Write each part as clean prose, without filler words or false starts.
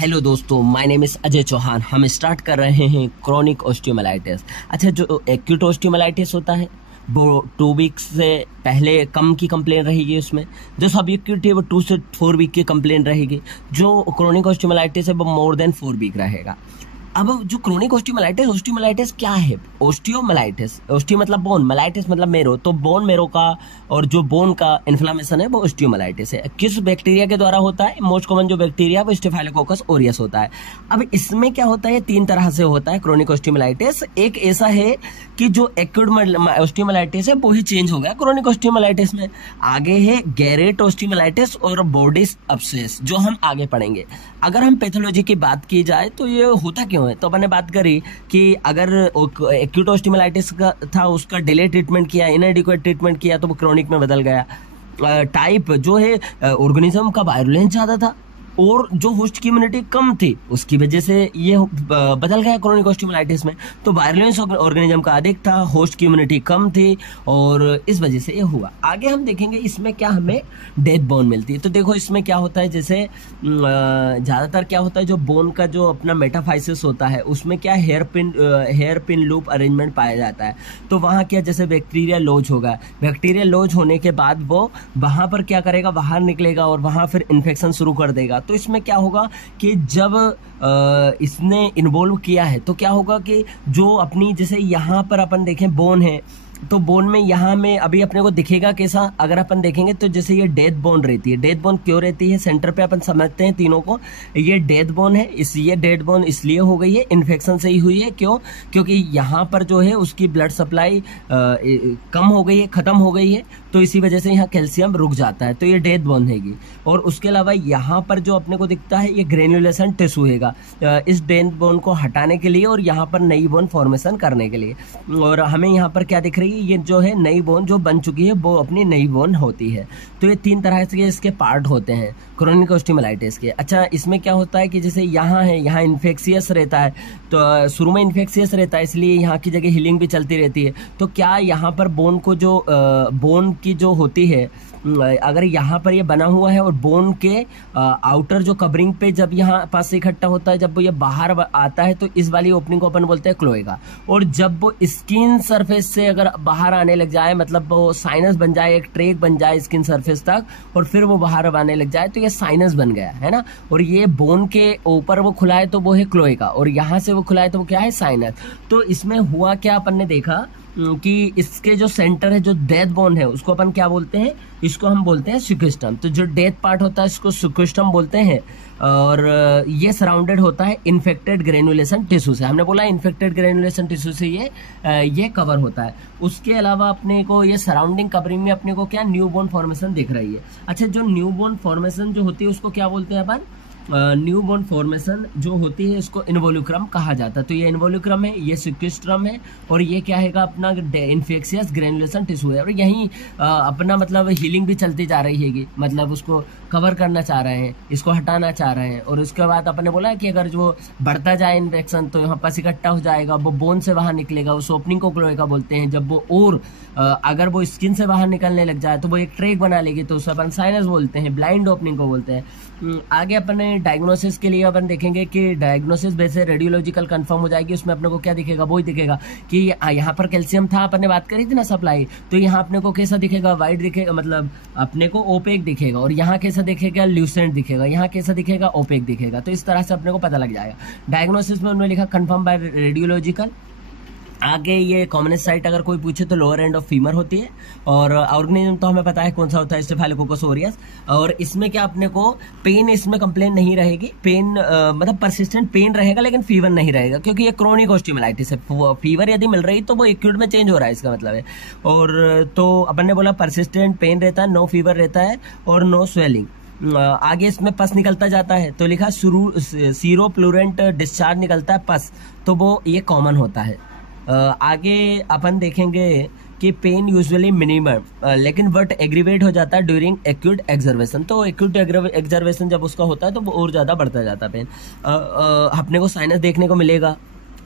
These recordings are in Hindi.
हेलो दोस्तों, my name is Ajay Chauhan. हम स्टार्ट कर रहे हैं क्रॉनिक ऑस्टियोमाइलाइटिस। अच्छा, जो एक्यूट ऑस्टियोमाइलाइटिस होता है वो 2 वीक्स से पहले कम की कंप्लेन रहेगी उसमें। जो सब एक्यूट है वो 2 से 4 वीक की कंप्लेन रहेगी। जो क्रॉनिक ऑस्टियोमाइलाइटिस है वो मोर देन 4 वीक रहेगा। अब जो क्रोनिक ऑस्टियोमाइलाइटिस क्या है? ऑस्टियो मतलब बोन, माइलाइटिस मतलब मेरो, तो बोन मेरो का और जो बोन का इन्फ्लामेशन है वो ऑस्टियोमाइलाइटिस है। किस बैक्टीरिया के द्वारा होता है? मोस्ट कॉमन जो बैक्टीरिया वो स्टेफाइलोकोकस ओरियस होता है। अब इसमें क्या होता है, 3 तरह से होता है क्रोनिक ऑस्टियोमाइलाइटिस। एक ऐसा है कि जो एक्यूट ऑस्टियोमाइलाइटिस है वो ही चेंज हो गया क्रोनिक ऑस्टियोमाइलाइटिस में। आगे है गैरेट ऑस्टियोमाइलाइटिस और बॉडिस अब्सेस, जो हम आगे पढ़ेंगे। अगर हम पैथोलॉजी की बात की जाए तो ये होता क्यों है, तो अपन ने बात करी कि अगर एक्यूट ऑस्टियोमाइलाइटिस का था, उसका डिले ट्रीटमेंट किया, इनएडिक्वेट ट्रीटमेंट किया, तो वो क्रोनिक में बदल गया। टाइप जो है ऑर्गेनिज्म का वायरुलेंस ज्यादा था और जो होस्ट की इम्यूनिटी कम थी, उसकी वजह से ये बदल गया क्रोनिक ऑस्टियोमाइलाइटिस में। तो वायरुलेंस ऑर्गेनिज्म का अधिक था, होस्ट की इम्यूनिटी कम थी और इस वजह से ये हुआ। आगे हम देखेंगे इसमें क्या हमें डेथ बोन मिलती है। तो देखो इसमें क्या होता है, जैसे ज्यादातर क्या होता है, जो बोन का जो अपना मेटाफाइसिस होता है उसमें क्या हेयर पिन लूप अरेंजमेंट पाया जाता है। तो वहाँ क्या, जैसे बैक्टीरिया लॉज होगा, बैक्टीरिया लॉज होने के बाद वो वहां पर क्या करेगा, बाहर निकलेगा और वहां फिर इन्फेक्शन शुरू कर देगा। तो इसमें क्या होगा कि जब इसने इन्वॉल्व किया है तो क्या होगा कि जो अपनी, जैसे यहाँ पर अपन देखें बोन है, तो बोन में यहाँ में अभी अपने को दिखेगा कैसा, अगर अपन देखेंगे तो जैसे ये डेथ बोन रहती है। डेथ बोन क्यों रहती है? सेंटर पे अपन समझते हैं तीनों को, ये डेथ बोन है। ये डेथ बोन इसलिए हो गई है, इन्फेक्शन से ही हुई है। क्यों? क्योंकि यहाँ पर जो है उसकी ब्लड सप्लाई कम हो गई है, खत्म हो गई है, तो इसी वजह से यहाँ कैल्शियम रुक जाता है, तो ये डेथ बोन हैगी। और उसके अलावा यहाँ पर जो अपने को दिखता है ये ग्रेन्युलेशन टिश्यू हैगा, इस डेथ बोन को हटाने के लिए और यहाँ पर नई बोन फॉर्मेशन करने के लिए। और हमें यहाँ पर क्या दिख रही है, ये जो है नई बोन जो बन चुकी है वो अपनी नई बोन होती है। तो ये 3 तरह से इसके पार्ट होते हैं क्रोनिक ऑस्टियोमाइलाइटिस के। अच्छा, इसमें क्या होता है कि जैसे यहाँ है, यहाँ इन्फेक्शियस रहता है, तो शुरू में इन्फेक्शियस रहता है, इसलिए यहाँ की जगह हीलिंग भी चलती रहती है। तो क्या यहाँ पर बोन को जो बोन की जो होती है, अगर यहाँ पर ये बना हुआ है और बोन के आउटर जो कवरिंग पे जब यहाँ पास से इकट्ठा होता है, जब वो ये बाहर आता है तो इस वाली ओपनिंग को अपन बोलते हैं क्लोएगा। और जब वो स्किन सरफेस से अगर बाहर आने लग जाए, मतलब वो साइनस बन जाए, एक ट्रैक बन जाए स्किन सरफेस तक और फिर वो बाहर आने लग जाए, तो ये साइनस बन गया है ना। और ये बोन के ऊपर वो खुला है तो वो है क्लोएगा, और यहाँ से वो खुला है तो वो क्या है, साइनस। तो इसमें हुआ क्या, अपन ने देखा कि इसके जो सेंटर है, जो डेथ बोन है, उसको अपन क्या बोलते हैं, इसको हम बोलते हैं सिक्विस्टम। तो जो डेथ पार्ट होता है इसको सिक्विस्टम बोलते हैं। और ये सराउंडेड होता है इन्फेक्टेड ग्रेनुलेशन टिश्यू से। हमने बोला इन्फेक्टेड ग्रेनुलेशन टिश्यू से ये कवर होता है। उसके अलावा अपने को ये सराउंडिंग कवरिंग में अपने को क्या, न्यूबॉर्न फॉर्मेशन दिख रही है। अच्छा, जो न्यूबॉर्न फॉर्मेशन जो होती है उसको क्या बोलते हैं अपन, न्यूबॉर्न फॉर्मेशन जो होती है इसको इन्वोल्यूक्रम कहा जाता है। तो ये इन्वोल्यूक्रम है, ये सिक्विस्ट्रम है, और ये क्या है अपना इन्फेक्शियस ग्रेनुलेशन टिश्यू है। और यहीं अपना मतलब हीलिंग भी चलती जा रही हैगी, मतलब उसको कवर करना चाह रहे हैं, इसको हटाना चाह रहे हैं। और उसके बाद अपन ने बोला कि अगर जो बढ़ता जाए इन्फेक्शन तो यहाँ पास इकट्ठा हो जाएगा, वो बोन से बाहर निकलेगा, उस ओपनिंग को क्लोएका बोलते हैं। जब वो और अगर वो स्किन से बाहर निकलने लग जाए तो वो एक ट्रैक बना लेगी, तो उसे अपन साइनस बोलते हैं, ब्लाइंड ओपनिंग को बोलते हैं। आगे अपने डायग्नोसिस के लिए अपन देखेंगे कि डायग्नोसिस वैसे रेडियोलॉजिकल कंफर्म हो जाएगी। उसमें अपने को क्या दिखेगा, वो ही दिखेगा कि यहाँ पर कैल्शियम था, अपन ने बात करी थी ना सप्लाई, तो यहाँ अपने को कैसा दिखेगा, वाइट दिखेगा, मतलब अपने को ओपेक दिखेगा। और यहाँ कैसा दिखेगा, ल्यूसेंट दिखेगा। यहाँ कैसा दिखेगा, ओपेक दिखेगा। तो इस तरह से अपने को पता लग जाएगा। डायग्नोसिस में उन्होंने लिखा कंफर्म बाय रेडियोलॉजिकल। आगे ये कॉमनेस्ट साइट अगर कोई पूछे तो लोअर एंड ऑफ फीमर होती है। और ऑर्गेनिज्म तो हमें पता है कौन सा होता है, स्टेफाइलोकोकस ओरियस। और इसमें क्या अपने को पेन, इसमें कंप्लेन नहीं रहेगी। पेन मतलब परसिस्टेंट पेन रहेगा लेकिन फीवर नहीं रहेगा, क्योंकि ये क्रोनिक ऑस्टियोमाइलाइटिस है। फीवर यदि मिल रही तो वो एक्यूट में चेंज हो रहा है, इसका मतलब है। और तो अपन ने बोला परसिस्टेंट पेन रहता है, नो फीवर रहता है और नो स्वेलिंग। आगे इसमें पस निकलता जाता है, तो लिखा सीरो प्लूरेंट डिस्चार्ज निकलता है पस, तो वो ये कॉमन होता है। आगे अपन देखेंगे कि पेन यूजुअली मिनिमम, लेकिन बट एग्रीवेट हो जाता है ड्यूरिंग एक्यूट एक्सर्वेशन। तो एक्यूट एक्सर्वेशन जब उसका होता है तो वो और ज़्यादा बढ़ता जाता है पेन। अपने को साइनस देखने को मिलेगा,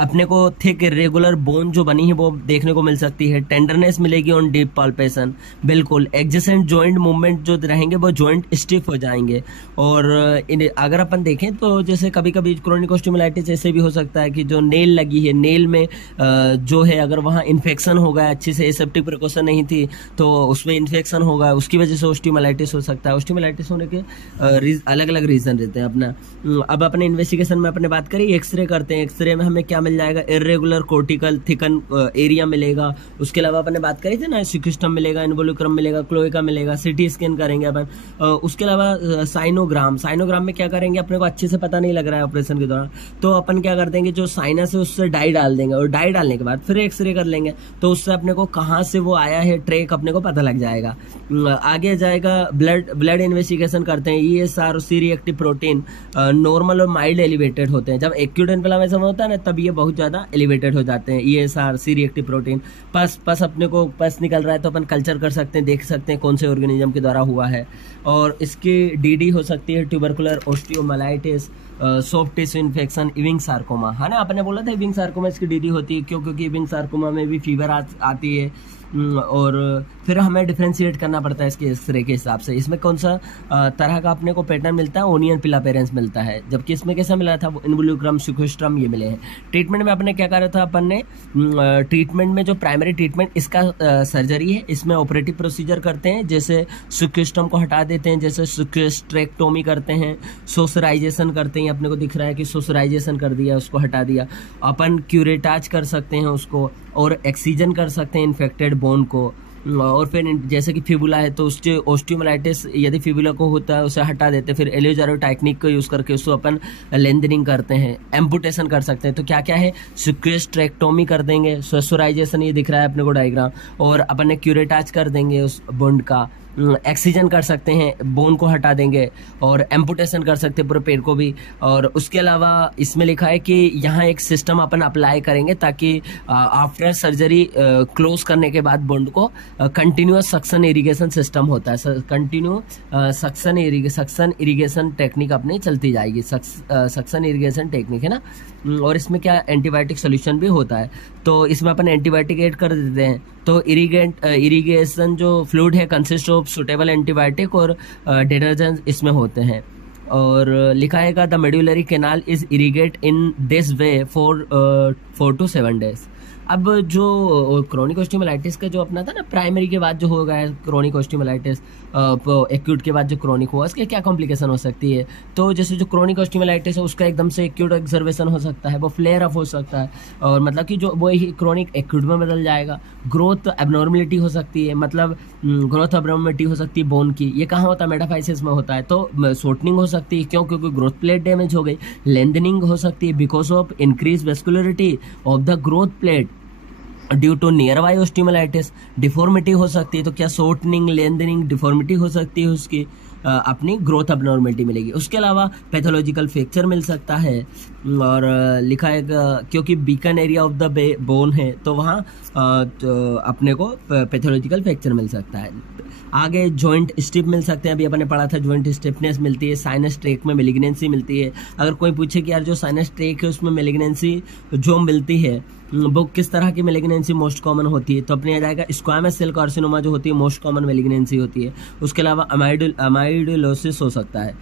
अपने को थिक रेगुलर बोन जो बनी है वो देखने को मिल सकती है। टेंडरनेस मिलेगी ऑन डीप पाल्पेशन, बिल्कुल। एडजेसेंट जॉइंट मूवमेंट जो रहेंगे वो जॉइंट स्टिफ हो जाएंगे। और अगर अपन देखें तो जैसे कभी कभी क्रोनिक ऑस्टियोमाइलाइटिस ऐसे भी हो सकता है कि जो नेल लगी है, नेल में जो है अगर वहाँ इन्फेक्शन हो गया, अच्छे से एसेप्टिक प्रिकॉशन नहीं थी तो उसमें इन्फेक्शन होगा, उसकी वजह से ऑस्टियोमाइलाइटिस हो सकता है। ऑस्टियोमाइलाइटिस होने के अलग अलग रीजन रहते हैं अपना। अब अपने इन्वेस्टिगेशन में अपने बात करें, एक्सरे करते हैं। एक्सरे में हमें क्या मिल जाएगा, इरेगुलर कोर्टिकल थिकन एरिया मिलेगा। उसके अलावा अपने बात करी थी ना, सिक्विस्टम मिलेगा, इन्वोल्यूक्रम मिलेगा, क्लोएका मिलेगा, सीटी स्कैन करेंगे अपन। उसके अलावा साइनोग्राम, साइनोग्राम में क्या करेंगे, अपने को अच्छे से पता नहीं लग रहा है ऑपरेशन के दौरान, तो अपन क्या कर देंगे, जो साइनस है उससे डाई डाल देंगे, और डाई डालने के बाद फिर एक्सरे कर लेंगे, तो उससे अपने को कहाँ से वो आया है ट्रैक अपने को पता लग जाएगा। आगे जाएगा ब्लड इन्वेस्टिगेशन करते हैं। ESR C reactive protein normal और माइल्ड एलिवेटेड होते हैं। जब एक्यूट इन्फ्लेमेशन होता है ना तब ये बहुत ज्यादा एलिवेटेड हो जाते हैं। ESR सी रिएक्टिव प्रोटीन पस अपने को पस निकल रहा है तो अपन कल्चर कर सकते हैं, देख सकते हैं कौन से ऑर्गेनिज्म के द्वारा हुआ है। और इसकी DD हो सकती है tubercular osteomyelitis, soft tissue infection, Ewing sarcoma, है ना। आपने बोला था इविंग सार्कोमा इसकी DD होती है, क्यों? क्योंकि इविंग सार्कोमा में भी फीवर आती है। और फिर हमें डिफ्रेंशिएट करना पड़ता है इसके एक्सरे के हिसाब से। इसमें कौन सा तरह का अपने को पैटर्न मिलता है, ओनियन पिल अपीयरेंस मिलता है, जबकि इसमें कैसा मिला था, इन्वोल्यूक्रम, सिक्विस्ट्रम ये मिले हैं। ट्रीटमेंट में अपने क्या करा था, अपन ने ट्रीटमेंट में जो प्राइमरी ट्रीटमेंट इसका सर्जरी है, इसमें ऑपरेटिव प्रोसीजर करते हैं, जैसे सिक्विस्ट्रम को हटा देते हैं, जैसे सिक्विस्ट्रेक्टोमी करते हैं, सोसराइजेशन करते हैं। अपने को दिख रहा है कि सोसराइजेशन कर दिया, उसको हटा दिया। अपन क्यूरेटाज कर सकते हैं उसको, और एक्सीजन कर सकते हैं इन्फेक्टेड बोन को। और फिर जैसे कि फिबुला है तो उसके ऑस्टियोमाइलाइटिस यदि फिबुला को होता है उसे हटा देते हैं, फिर एलियोजारो टेक्निक को यूज करके उसको अपन लेंथनिंग करते हैं, एम्पुटेशन कर सकते हैं। तो क्या क्या है, सिक्वेस्ट्रेक्टोमी कर देंगे, सोसराइजेशन ये दिख रहा है अपने को डायग्राम, और अपन ने क्यूरेटाज कर देंगे उस बोन का, एक्सीजन कर सकते हैं, बोन को हटा देंगे, और एम्पुटेशन कर सकते हैं पूरे पेड़ को भी। और उसके अलावा इसमें लिखा है कि यहाँ एक सिस्टम अपन अप्लाई करेंगे ताकि आफ्टर सर्जरी क्लोज करने के बाद बोन को कंटिन्यूअस सक्शन इरिगेशन सिस्टम होता है, कंटिन्यू सक्शन इरिगेशन टेक्निक अपनी चलती जाएगी, सक्शन इरिगेशन टेक्निक है ना। और इसमें क्या एंटीबायोटिक सोल्यूशन भी होता है, तो इसमें अपन एंटीबायोटिक ऐड कर देते हैं। तो इरिगेशन जो फ्लूइड है कंसिस्ट ऑफ सुटेबल एंटीबायोटिक और डिटर्जेंट इसमें होते हैं। और लिखा है the medullary canal is irrigate in this way for 4 to 7 days। अब जो क्रोनिक ऑस्टियोमाइलाइटिस का जो अपना था ना, प्राइमरी के बाद जो हो गया है क्रोनिक ऑस्टियोमाइलाइटिस, एक्यूट के बाद जो क्रोनिक हुआ, उसके क्या कॉम्प्लिकेशन हो सकती है। तो जैसे जो क्रोनिक ऑस्टियोमाइलाइटिस है उसका एकदम से एक्यूट एक्सर्वेशन हो सकता है, वो फ्लेयर अप हो सकता है, और मतलब कि जो वो ही क्रोनिक एक्यूट में बदल जाएगा। ग्रोथ एबनॉर्मलिटी हो सकती है, मतलब ग्रोथ एबनॉर्मलिटी हो सकती है बोन की। ये कहाँ होता है, मेटाफाइसिस में होता है। तो शॉर्टनिंग हो सकती है, क्यों? क्योंकि ग्रोथ प्लेट डैमेज हो गई। लेंथनिंग हो सकती है because of increase vascularity of the growth plate due to near by osteomyelitis. Deformity हो सकती है, तो क्या शॉर्टनिंग, लेंथनिंग, डिफॉर्मिटी हो सकती है, उसकी अपनी ग्रोथ एबनॉर्मलिटी मिलेगी। उसके अलावा पैथोलॉजिकल फ्रैक्चर मिल सकता है, और लिखा है क्योंकि beacon area of the bone है तो वहाँ तो अपने को पैथोलॉजिकल फ्रैक्चर मिल सकता है। आगे जॉइंट स्टिफ मिल सकते हैं, अभी अपने पढ़ा था जॉइंट स्टिफनेस मिलती है, साइनस ट्रैक में मैलिग्नेंसी मिलती है। अगर कोई पूछे कि यार जो साइनस ट्रैक है उसमें मैलिग्नेंसी जो मिलती है वो किस तरह की मैलिग्नेंसी मोस्ट कॉमन होती है, तो अपने आ जाएगा स्क्वामस सेल कार्सिनोमा जो होती है मोस्ट कॉमन मैलिग्नेंसी होती है। उसके अलावा अमाइडोलोसिस हो सकता है।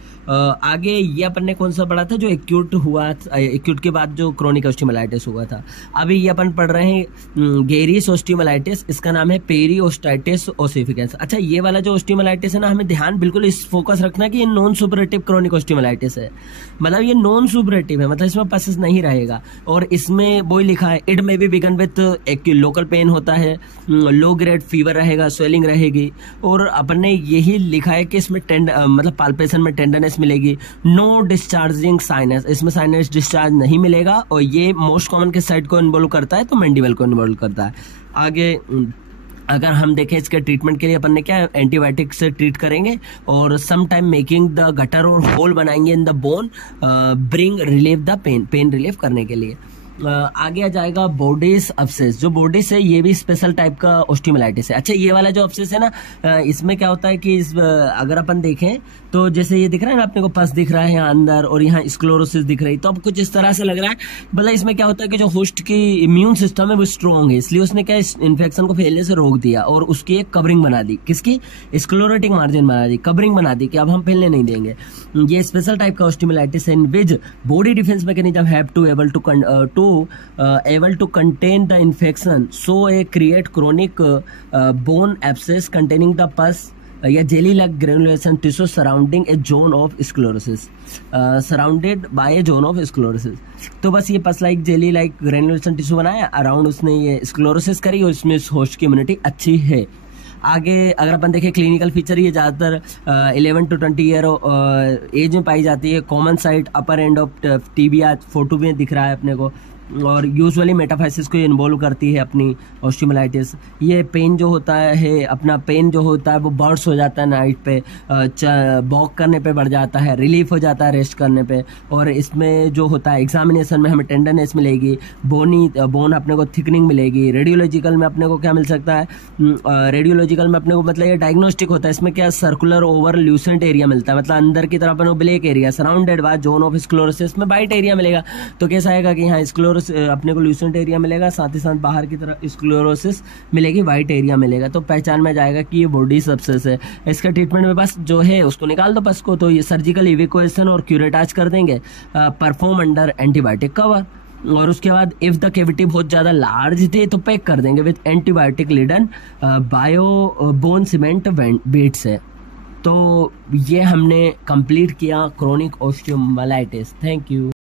आगे ये अपन ने कौन सा पढ़ा था, जो एक्यूट हुआ, एक्यूट के बाद जो क्रोनिक ऑस्टियोमाइलाइटिस हुआ था। अभी ये अपन पढ़ रहे हैं गेरिस ऑस्टियोमाइलाइटिस, इसका नाम है पेरिओस्टाइटिस ओसिफिकेंस। अच्छा, ये वाला जो ऑस्टियोमाइलाइटिस है ना, हमें ध्यान बिल्कुल इस फोकस रखना कि ये नॉन सुपरेटिव क्रोनिक ऑस्टियोमाइलाइटिस है, मतलब ये नॉन सुपरेटिव है, मतलब इसमें पसेस नहीं रहेगा। और इसमें वो लिखा है इट में भी बिगन विथ एक लोकल पेन होता है, लो ग्रेड फीवर रहेगा, स्वेलिंग रहेगी। और अपन ने यही लिखा है कि इसमें मतलब पाल्पेशन में टेंडरनेस मिलेगी, नो डिस्चार्जिंग साइनस, इसमें साइनस डिस्चार्ज नहीं मिलेगा। और ये मोस्ट कॉमन के साइड को इन्वॉल्व करता है, तो मैंडिबल को इन्वॉल्व करता है। आगे अगर हम देखें इसके ट्रीटमेंट के लिए अपन ने क्या एंटीबायोटिक से ट्रीट करेंगे, और some time making the gutter और होल बनाएंगे in the bone, bring relieve the pain relief करने के लिए। आगे आ जाएगा बोर्डिस अब्सेस। जो बोर्डिस है ये भी स्पेशल टाइप का ऑस्टियोमाइलाइटिस है। अच्छा, ये वाला जो अब्सेस है ना, इसमें क्या होता है कि अगर अपन देखें तो जैसे ये दिख रहा है ना अपने को, पस दिख रहा है यहाँ अंदर और यहाँ स्क्लेरोसिस दिख रही है, तो अब कुछ इस तरह से लग रहा है। मतलब इसमें क्या होता है कि जो होस्ट की इम्यून सिस्टम है वो स्ट्रॉन्ग है, इसलिए उसने क्या इन्फेक्शन को फैलने से रोक दिया और उसकी एक कवरिंग बना दी। किसकी? स्क्लेरोटिक मार्जिन बना दी, कवरिंग बना दी कि अब हम फैलने नहीं देंगे। ये स्पेशल टाइप का ऑस्टियोमाइलाइटिस है in which body defence mechanism have to able to contain the infection, so a create chronic bone abscess containing the pus या jelly like granulation tissue surrounding a zone of sclerosis, surrounded by a zone of sclerosis. तो बस ये pus like jelly like granulation tissue बनाया, अराउंड उसने ये स्क्लेरोसिस करी और इसमें होस्ट की इम्यूनिटी अच्छी है। आगे अगर अपन देखें क्लिनिकल फीचर, ये ज़्यादातर 11 to 20 ईयर एज में पाई जाती है। Common site upper end of tibia, photo में दिख रहा है अपने को, और यूजुअली मेटाफाइसिस को इन्वॉल्व करती है अपनी ऑस्टियोमाइलाइटिस। ये पेन जो होता है, अपना पेन जो होता है वो बर्स्ट हो जाता है नाइट पे, वॉक करने पे बढ़ जाता है, रिलीफ हो जाता है रेस्ट करने पे। और इसमें जो होता है एग्जामिनेशन में हमें टेंडरनेस मिलेगी, बोन अपने को थिकनिंग मिलेगी। रेडियोलॉजिकल में अपने को क्या मिल सकता है? रेडियोलॉजिकल में अपने को मतलब ये डायग्नोस्टिक होता है, इसमें क्या सर्कुलर ओवर ल्यूसेंट एरिया मिलता है, मतलब अंदर की तरफ अपने को black area surrounded by zone of sclerosis में वाइट एरिया मिलेगा। तो कैसा आएगा कि यहाँ स्क्लेरोसिस अपने को ल्यूसेंट एरिया मिलेगा, साथ ही साथ बाहर की तरफ स्क्लेरोसिस मिलेगी, वाइट एरिया मिलेगा। तो पहचान में जाएगा कि ये बोर्डिस अब्सेस है। इसका ट्रीटमेंट में बस जो है उसको निकाल दो पस को, तो ये सर्जिकल इवैक्यूएशन और क्यूरेटाज कर देंगे, परफॉर्म अंडर एंटीबायोटिक कवर। और उसके बाद इफ द कैविटी बहुत ज़्यादा लार्ज थे तो पैक कर देंगे with antibiotic laden bio bone cement bed से। तो ये हमने कंप्लीट किया क्रोनिक ऑस्टियोमाइलाइटिस। Thank you.